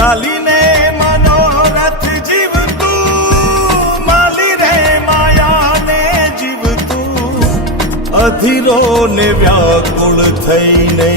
ચાલીને મનોરથ જીવતું, માલી રે માયાને જીવતું, અધીરો ને વ્યાકુળ થઈને